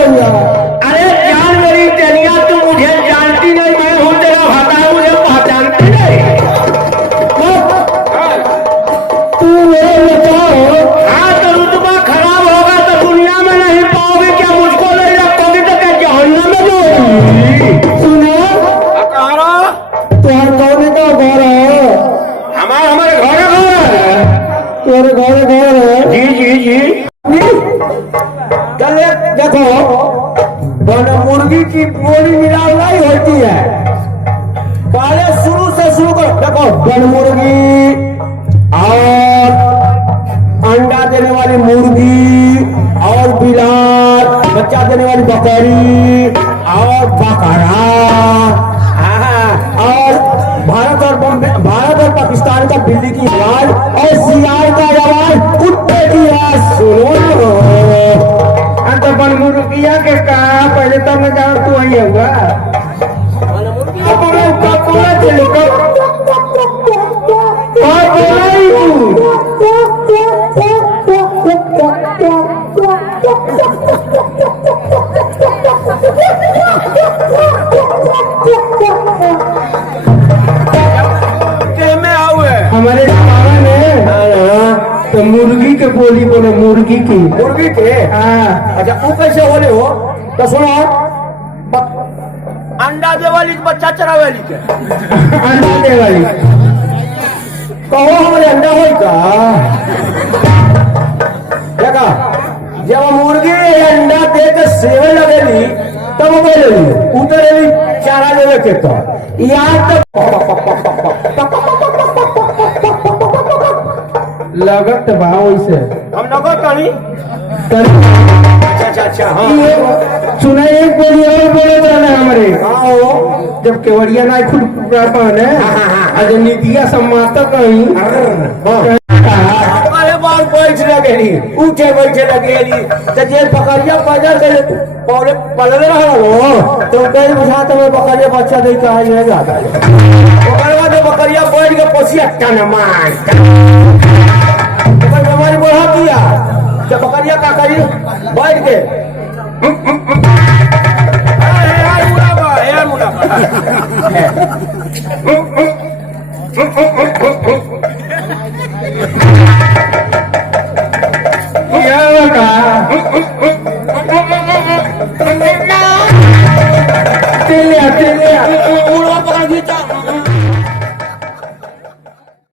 अरे जान मेरी तेलिया, तू मुझे जानती नहीं, मैं हूँ तेरा भाता, मुझे पहचानती नहीं। तू ये बताओ, हाँ तो रुतबा खराब होगा तो दुनिया में नहीं पाओगे क्या? मुझको नहीं रखोगे तो क्या जहन्नम में जाओगी? सुनो तुहार कौन का घर है? हमारे घर है। तुम्हारे घर है? जी जी जी। चले देखो, दोनों मुर्गी की बोली मिलाव नहीं होती है। पहले शुरू से शुरू करो। देखो, बन मुर्गी और अंडा देने वाली मुर्गी और बिलार, बच्चा देने वाली बकरी और बकरा, और भारत और पाकिस्तान का बिल्ली की आवाज और सियार का आवाज, कुत्ते की आवाज। सुनो तो बन मुर्गिया के कहा पहले तो मैं जाऊँ तू वही होगा। हमारे जमाना में तो मुर्गी के बोली बोले, मुर्गी के। हाँ, अच्छा वो कैसे बोले हो? तो सुनो, अंडा दे वाली के बच्चा चरा वाली के अंडा दे वाली कहो हमारे अंडा हो का? देखा, जब मुर्गी अंडा दे के सेवे लगेली तब वो बोलेली उतरेली चारा लेवे के। तो यहाँ लगत बा वैसे हम लगत नहीं। अच्छा हाँ, सुना एक बोली और बोले जाना हमारे हाँ जब केवड़िया ना खुद पाने आज नीतिया सम्माता कहीं अरे बार बैठ लगेली, उठे बैठे लगेली तो जे बकरिया बाजार के पलले रहा हो तो कई बुझा तो बकरिया बच्चा दे कहा नहीं जाता। ओकर बाद बकरिया बैठ के पोसिया टन मार बीमारी बढ़ा दिया तो बकरिया का करी बैठ के तेलिया पकड़